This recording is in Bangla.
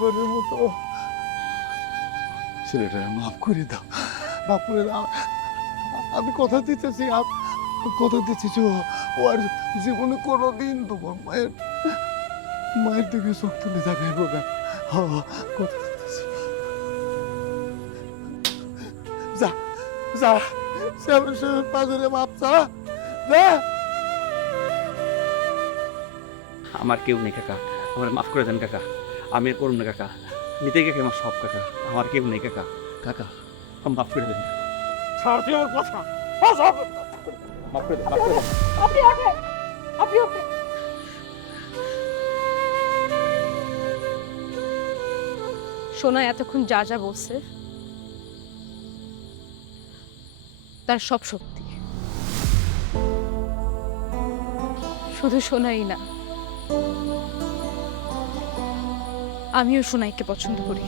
শেষবারের মতো ছেলেটাকে মাফ করে দাও, মাফ করে দাও। আমি কথা দিতেছি, কথা দিচ্ছি যে ও আর জীবনে কোনোদিন তোমার মায়ের মায়ের দিকে চোখ তুলে তাকাইবো না। কথা দিতেছি। যা যা, সেভেন সেভেন পাঁচরে মাপ চা, যা। আমার কেউ নেই কাকা, আমার মাফ করে দেন কাকা, আমি আর করুন না কাকা, নিতে গেছে আমার সব কাকা, আমার কেউ নেই কাকা, কাকা মাফ করে দেন, ছাড় তুই আমার কথা, মাফ করে দেন, মাফ করে দেন। আপনি ওঠেন, আপনি ওঠেন। সোনা এতক্ষণ যা যা বলছে তার সব সত্যি। শুধু সোনাই না, আমিও সোনাইকে পছন্দ করি।